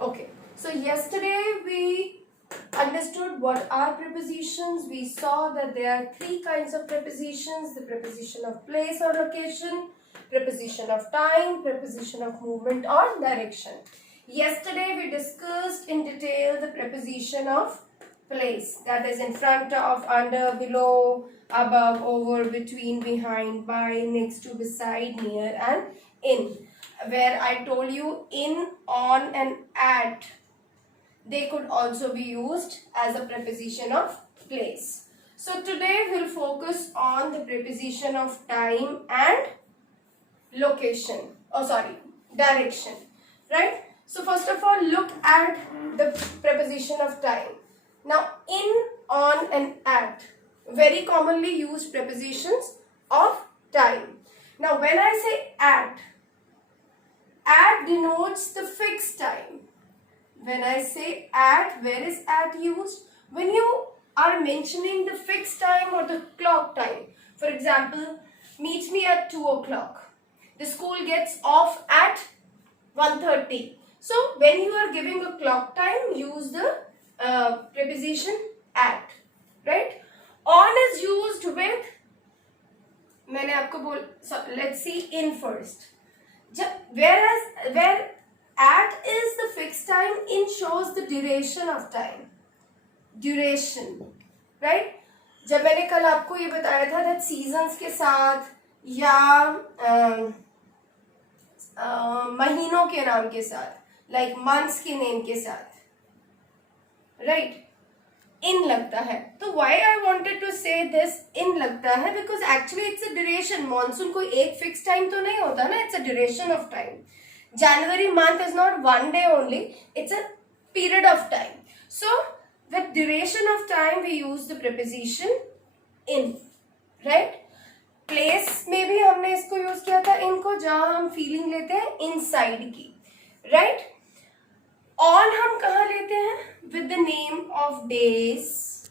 Okay, so yesterday we understood what are prepositions. We saw that there are three kinds of prepositions: the preposition of place or location, preposition of time, preposition of movement or direction. Yesterday we discussed in detail the preposition of place, that is in front of, under, below, above, over, between, behind, by, next to, beside, near and in, where I told you in, on and at, they could also be used as a preposition of place. So today we'll focus on the preposition of time and location, direction, right? So first of all, look at the preposition of time. Now in, on and at, very commonly used prepositions of time. Now when I say at denotes the fixed time. When I say at, where is at used? When you are mentioning the fixed time or the clock time. For example, meet me at 2 o'clock. The school gets off at 1:30. So when you are giving a clock time, use the preposition at, right? On is used with, मैंने आपको बोल, let's see in first. Where at is the fixed time, in shows the duration of time. Duration, right? जब मैंने कल आपको ये बताया था that seasons के साथ या महीनों के नाम के साथ, like months के नेम के साथ, right? in लगता है. तो why I wanted to say this in लगता है, because actually it's a duration. Monsoon कोई एक fixed time तो नहीं होता ना, it's a duration of time. January month is not one day only, it's a period of time. So with duration of time we use the preposition in, right? Place में भी हमने इसको use किया था in को, जहां हम feeling लेते हैं inside की, right? On हम कहाँ लेते हैं? With the name of days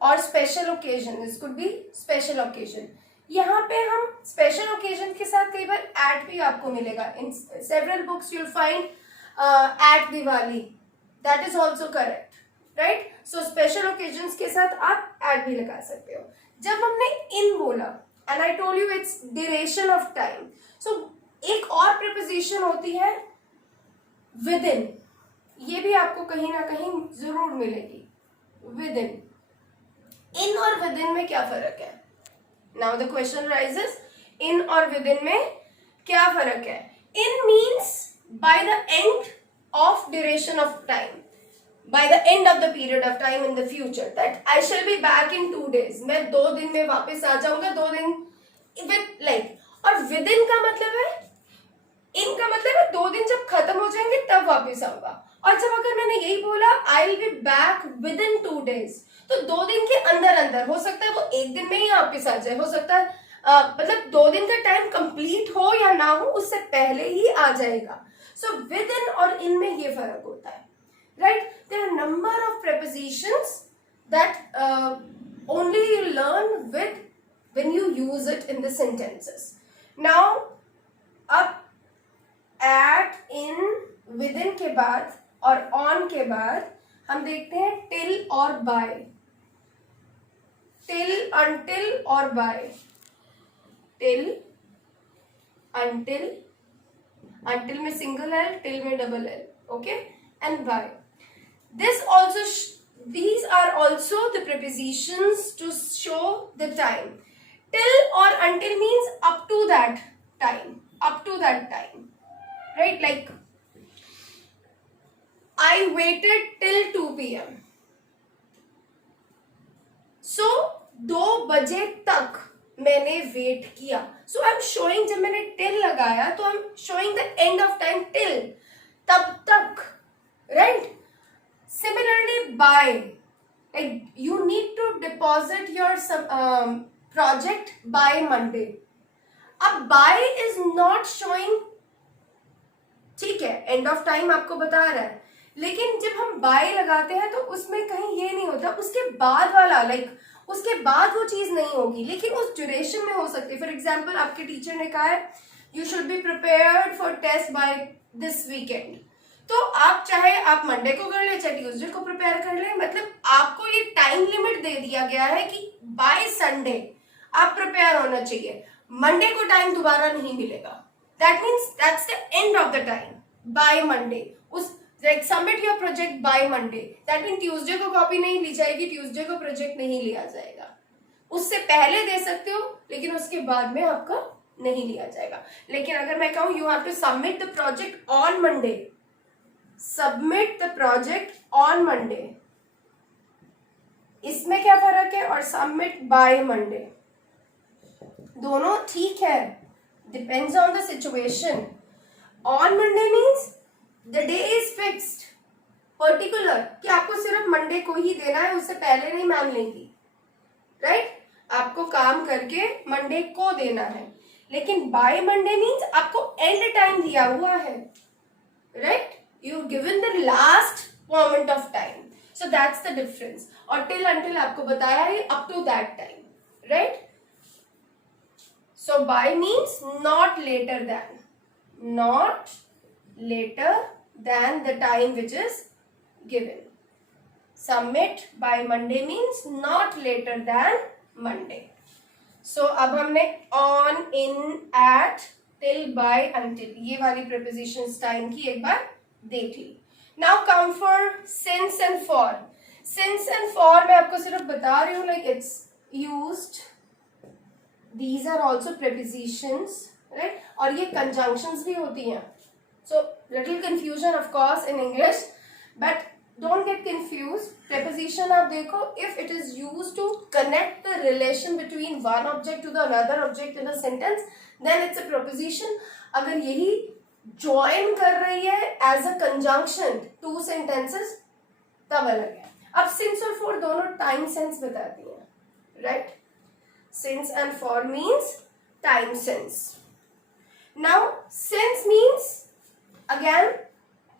or special occasion. This could be special occasion. यहाँ पे हम स्पेशल ओकेजन के साथ कई बार एट भी आपको मिलेगा. In several books you'll find at Diwali, that is also correct, right? So special occasions के साथ आप एट भी लगा सकते हो. जब हमने इन बोला and I told you it's duration of time, so एक और प्रीपोजिशन होती है विद इन. ये भी आपको कहीं ना कहीं जरूर मिलेगी. विद इन, इन और विद इन में क्या फर्क है? Now the question rises, in और within में क्या फर्क है? In means by the end of duration of time, by the end of the period of time in the future, that I shall be back in 2 days. मैं 2 दिन में वापस आ जाऊंगा, 2 दिन with like. और within का मतलब है, in का मतलब है 2 दिन जब खत्म हो जाएंगे तब वापस आऊंगा. और जब अगर मैंने यही बोला I will be back within 2 days, तो 2 दिन के अंदर अंदर, हो सकता है वो 1 दिन में ही वापिस आ जाए, हो सकता है मतलब 2 दिन का टाइम कंप्लीट हो या ना हो, उससे पहले ही आ जाएगा. सो विद इन और इन में ये फर्क होता है, right? There are number of prepositions that only you learn with when you use it in the sentences. Now अब एट, इन, विद इन के बाद और ऑन के बाद हम देखते हैं टिल और बाय. टिल, अंटिल और बाय. टिल, अंटिल, अंटिल में सिंगल एल, टिल में double L, okay, and by. This also, these are also the prepositions to show the time. Till or until means up to that time, up to that time, right? Like I waited till 2 p.m. So 2 बजे तक मैंने wait किया. सो आई am showing, जब मैंने till लगाया तो I am showing the end of time, till, तब तक, right? Similarly by, like you need to deposit your project by Monday. अब बाय इज नॉट शोइंग, ठीक है, एंड ऑफ टाइम आपको बता रहा है, लेकिन जब हम बाय लगाते हैं तो उसमें कहीं ये नहीं होता उसके बाद वाला, लाइक उसके बाद वो चीज नहीं होगी, लेकिन उस ड्यूरेशन में हो सकती है. फॉर एग्जाम्पल आपके टीचर ने कहा है you should be prepared for test by this weekend, तो आप चाहे आप मंडे को कर ले चाहे ट्यूसडे को प्रिपेयर कर ले, मतलब आपको ये टाइम लिमिट दे दिया गया है कि बाय संडे आप प्रिपेयर होना चाहिए, मंडे को टाइम दोबारा नहीं मिलेगा। That means that's the end of the time, by Monday. उस like submit your project by Monday, that mean Tuesday को कॉपी नहीं ली जाएगी, ट्यूसडे को प्रोजेक्ट नहीं लिया जाएगा। उससे पहले दे सकते हो लेकिन उसके बाद में आपका नहीं लिया जाएगा। लेकिन अगर मैं कहूं you have to submit the project on Monday, submit the project on Monday, इसमें क्या फर्क है? और सबमिट बाय मंडे, दोनों ठीक है, depends on the situation. On Monday means the day is fixed, particular, कि आपको सिर्फ मंडे को ही देना है, उससे पहले नहीं मैम लेंगी, राइट? आपको काम करके मंडे को देना है। लेकिन बाय मंडे मीन्स आपको एंड टाइम दिया हुआ है, right? You given the last moment of time, so that's the difference. और टिल अंटिल आपको बताया है up to that time, right? So by means not later than, not later than the time which is given. Submit by Monday means not later than Monday. So अब हमने on, in, at, till, by, until, ये वाली prepositions time की एक बार देख ली। Now come for since and for. Since and for मैं आपको सिर्फ बता रही हूँ, like it's used, these are also prepositions, right? और ये कंजंक्शंस भी होती हैं, so little confusion of course in English, but don't get confused. Preposition आप देखो, if it is used to connect the relation between one object to the another object in a sentence, then it's a preposition. अगर यही join कर रही है as a conjunction two sentences, तब अलग है। अब since और for दोनों time sense बताती हैं, right? Since and for means time sense. Now since means again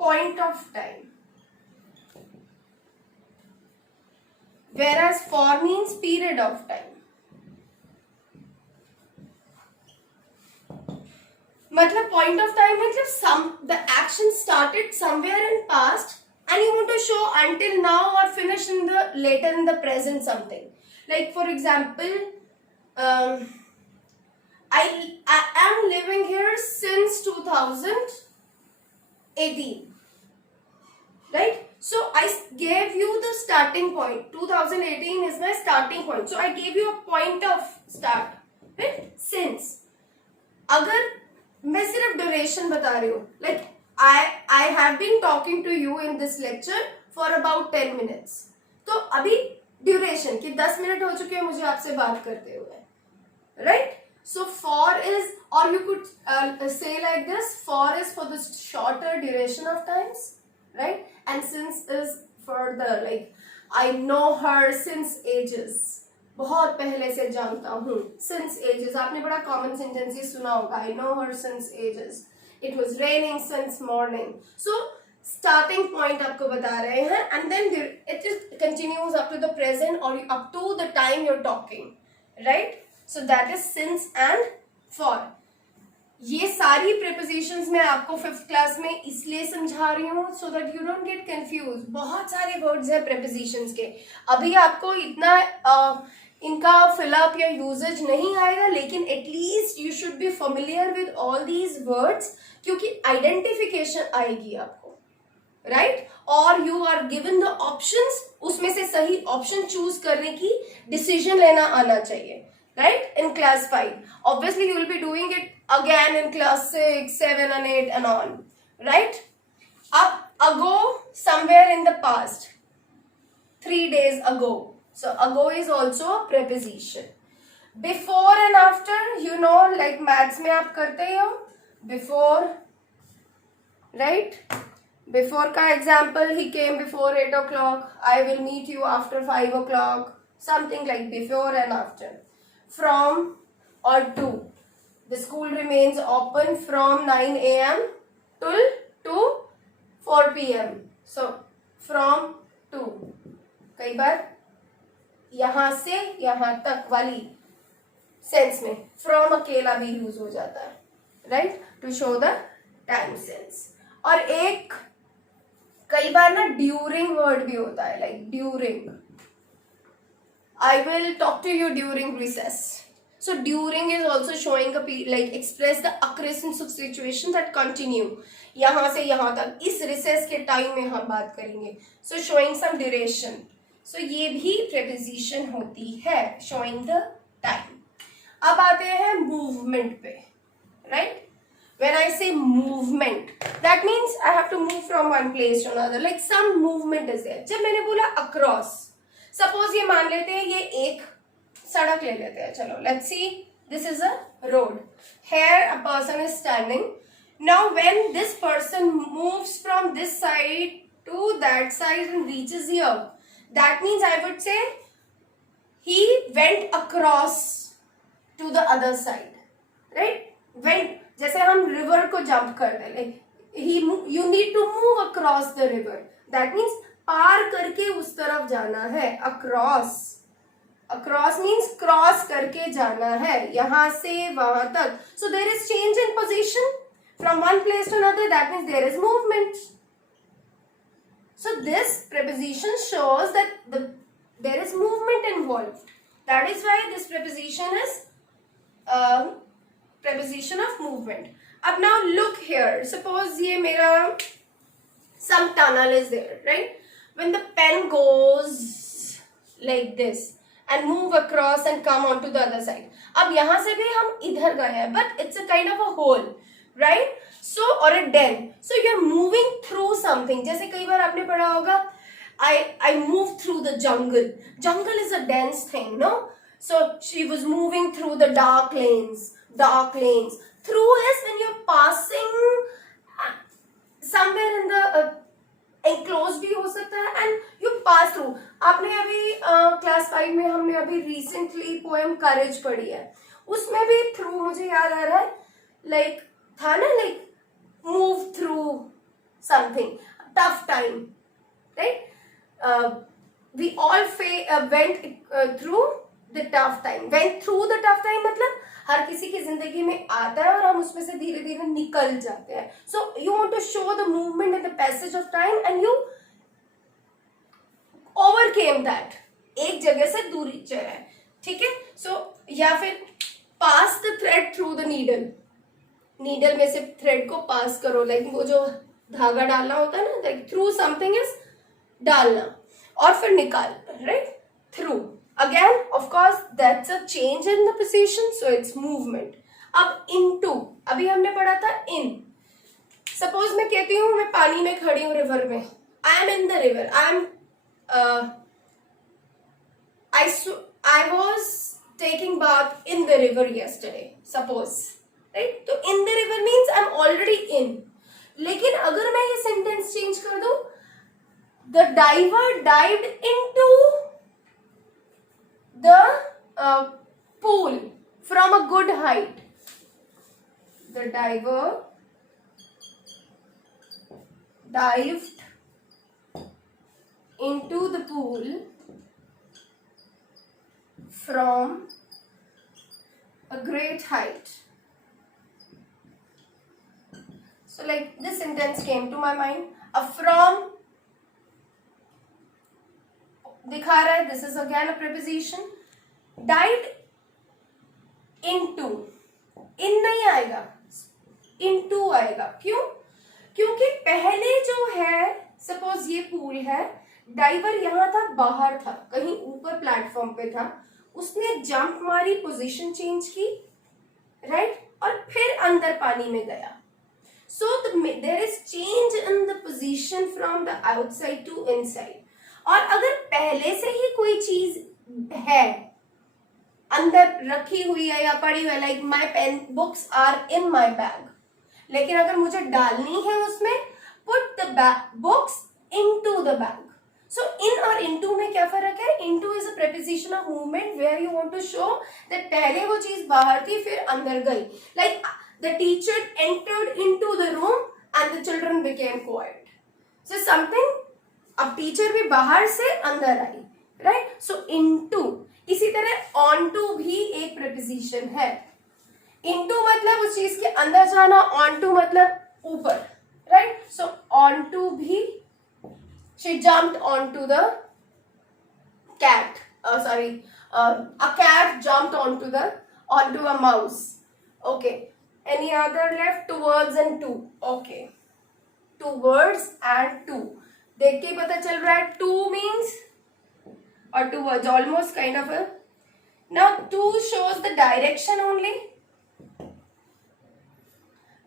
point of time, whereas for means period of time. मतलब point of time मतलब the action started somewhere in past and you want to show until now or finish in the later in the present something. Like for example, I am living here since 2018, right? So I gave you the starting point. 2018 is my starting point. So I gave you a point of start, right? Since. अगर मैं सिर्फ duration बता रही हूँ, like I have been talking to you in this lecture for about 10 minutes. तो अभी duration कि 10 minute हो चुके हैं मुझे आपसे बात करते हुए, right? So for is, or you could say like this, for is for the shorter duration of times, right? And since is for the, like, I know her since ages, बहुत पहले से जानता हूँ, since ages, आपने बड़ा common sentence ही सुना होगा, I know her since ages, it was raining since morning. So starting point आपको बता रहे हैं, and then it just continues up to the present or up to the time you're talking, right? So that is since and for. ये सारी prepositions मैं आपको 5th class में इसलिए समझा रही हूँ so that you don't get confused. बहुत सारे words हैं prepositions के, अभी आपको इतना इनका fill-up या usage नहीं आएगा, लेकिन at least you should be familiar with all these words, क्योंकि identification आएगी आपको, right? और you are given the options, उसमें से सही option choose करने की decision लेना आना चाहिए, right? In class 5. Obviously you will be doing it again in class 6, 7 and 8 and on, right? Up, ago, somewhere in the past, 3 days ago. So ago is also a preposition. Before and after, you know, like maths में आप करते हो, before, right? Before का example, he came before 8 o'clock, I will meet you after 5 o'clock, something like before and after. From or to, the school remains open from 9 a.m. to 4 p.m. So from to, कई बार यहाँ से यहाँ तक वाली sense में from अकेला भी use हो जाता है, right? To show the time sense. और एक कई बार ना ड्यूरिंग वर्ड भी होता है, like during, I will talk to you during recess. So during is also showing a like express the occurrence of situation that continue. यहाँ से यहाँ तक, इस recess के time में हम बात करेंगे. So showing some duration. So ये भी preposition होती है, showing the time. अब आते हैं movement पे, right? When I say movement, that means I have to move from one place to another. Like some movement is there. जब मैंने बोला across, suppose ये मान लेते हैं ये एक सड़क ले लेते हैं, चलो let's see, this is a road. Here a person is standing. Now when this person moves from this side to that side and reaches here, that means I would say he went across to the other side, right? Went, जैसे हम river को jump करते हैं, like you need to move across the river. That means पार करके उस तरफ जाना है, across. Across means cross करके जाना है, यहाँ से वहां तक. So there is change in position from one place to another. That means there is movement. So this preposition shows that there is movement involved. That is why this preposition is preposition of movement. अब now look here. Suppose ये मेरा some tunnel is there, right? When the pen goes like this and move across and come onto the other side. अब यहाँ से भी हम इधर गए हैं, but it's a kind of a hole, right? So or a den. So you're moving through something. जैसे कई बार आपने पढ़ा होगा, I moved through the jungle. Jungle is a dense thing, no? So she was moving through the dark lanes. Dark lanes. Through is when you're passing somewhere in the enclosed भी हो सकता है, and you pass through. आपने अभी class 5 में हमने अभी recently poem करेज पढ़ी है, उसमें भी थ्रू मुझे याद आ रहा है, लाइक था ना, like move through something, tough time, right? We all went through the tough time. Went through the tough time मतलब हर किसी की जिंदगी में आता है और हम उसमें से धीरे धीरे निकल जाते हैं. So you want to show the movement in the passage of time and you overcame that. एक जगह से दूरी चढ़े, ठीक है? सो या फिर pass the thread through the needle. Needle में से थ्रेड को पास करो, लाइक वो जो धागा डालना होता है ना, लाइक थ्रू समथिंग इज डालना, और फिर निकाल, right? Through. Again, of course, that's a change in the position, so it's movement. अब into, अभी हमने पढ़ा था in. Suppose मैं कहती हूँ मैं पानी में खड़ी हूँ रिवर में. I am in the river. I was taking bath in the river yesterday. Suppose, right? तो in the river means I'm already in. लेकिन अगर मैं ये sentence change कर दूँ, the diver dived into the pool from a good height. The diver dived into the pool from a great height. So like this sentence came to my mind. From दिखा रहा है, this is again a preposition. Dived into, in नहीं आएगा, into आएगा. क्यों? क्योंकि पहले जो है, सपोज ये पूल है, डाइवर यहाँ था, बाहर था, कहीं ऊपर प्लेटफॉर्म पे था, उसने जंप मारी, पोजीशन चेंज की, राइट? और फिर अंदर पानी में गया. So there is change in the position from the outside to inside. और अगर पहले से ही कोई चीज है, अंदर रखी हुई है या पड़ी हुई है, like my pen books are in my bag, लेकिन अगर मुझे डालनी है उसमें, put the books into the bag. So in और इनटू में क्या फर्क है? Into is a preposition of movement where you want to show that पहले वो चीज बाहर थी फिर अंदर गई. Like the teacher entered into the room and the children became quiet. So something, अब टीचर भी बाहर से अंदर आई, राइट? सो इनटू. इसी तरह ऑनटू भी एक प्रीपोजिशन है. इनटू मतलब उस चीज के अंदर जाना, ऑनटू मतलब ऊपर, राइट? सो ऑनटू भी She jumped onto the cat. A cat jumped onto a mouse. Okay. Any other left? Towards and to. Okay. Towards and to. देख के पता चल रहा है to means or towards, almost kind of a. Now to shows the direction only.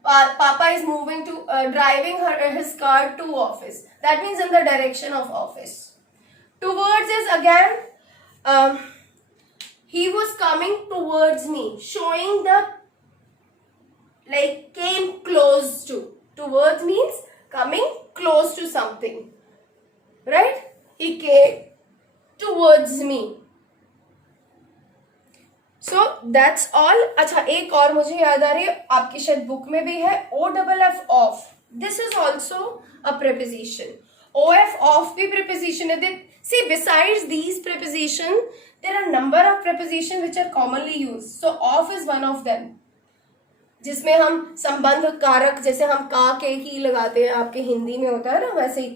Papa is moving to driving his car to office. That means in the direction of office. Towards is again he was coming towards me, showing the like came close to. Towards means coming close to something, right? He came towards me. So that's all. अच्छा, एक और मुझे याद आ रही है, आपकी शायद book में भी है, OFF off. This is also a preposition. OF off भी preposition है. See, besides these preposition, there are number of preposition which are commonly used. So off is one of them. जिसमें हम संबंध कारक, जैसे हम का के की लगाते हैं, आपके हिंदी में होता है ना, वैसे ही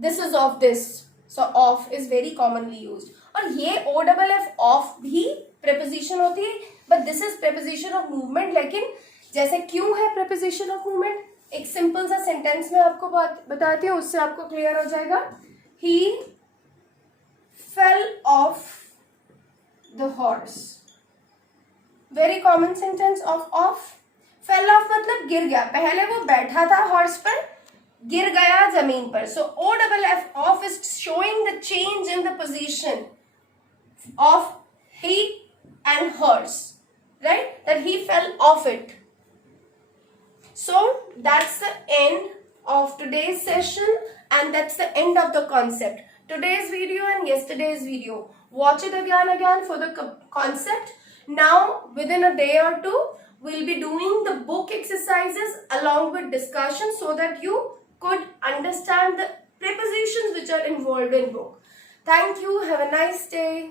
this is of this. So off is very commonly used. और ये OFF off भी preposition होती है, but this is preposition of movement. लेकिन जैसे क्यों है preposition of movement, एक सिंपल सा सेंटेंस में आपको बताती हूँ, उससे आपको क्लियर हो जाएगा. He fell off the horse. Very common sentence of off. Fell off मतलब गिर गया. पहले वो बैठा था हॉर्स पर, गिर गया जमीन पर. So OFF off is showing the change in the position of he and hers, right? That he fell off it. So that's the end of today's session, and that's the end of the concept. Today's video and yesterday's video. Watch it again for the concept. Now within a day or two, we'll be doing the book exercises along with discussion so that you could understand the prepositions which are involved in book. Thank you. Have a nice day.